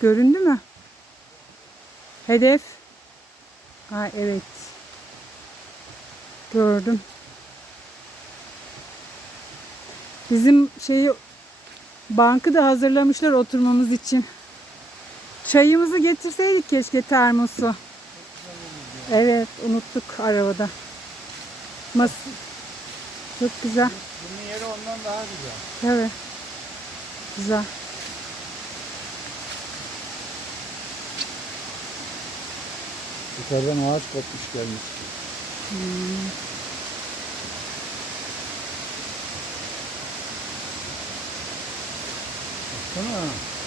Göründü mü? Hedef. Ha evet. Gördüm. Bizim şeyi bankı da hazırlamışlar oturmamız için. Çayımızı getirseydik keşke termosu. Evet unuttuk arabada. Mas Çok güzel. Bunun yeri ondan daha güzel. Evet. Güzel. Yukarıdan ağaç kopmuş gelmiş. Baksana.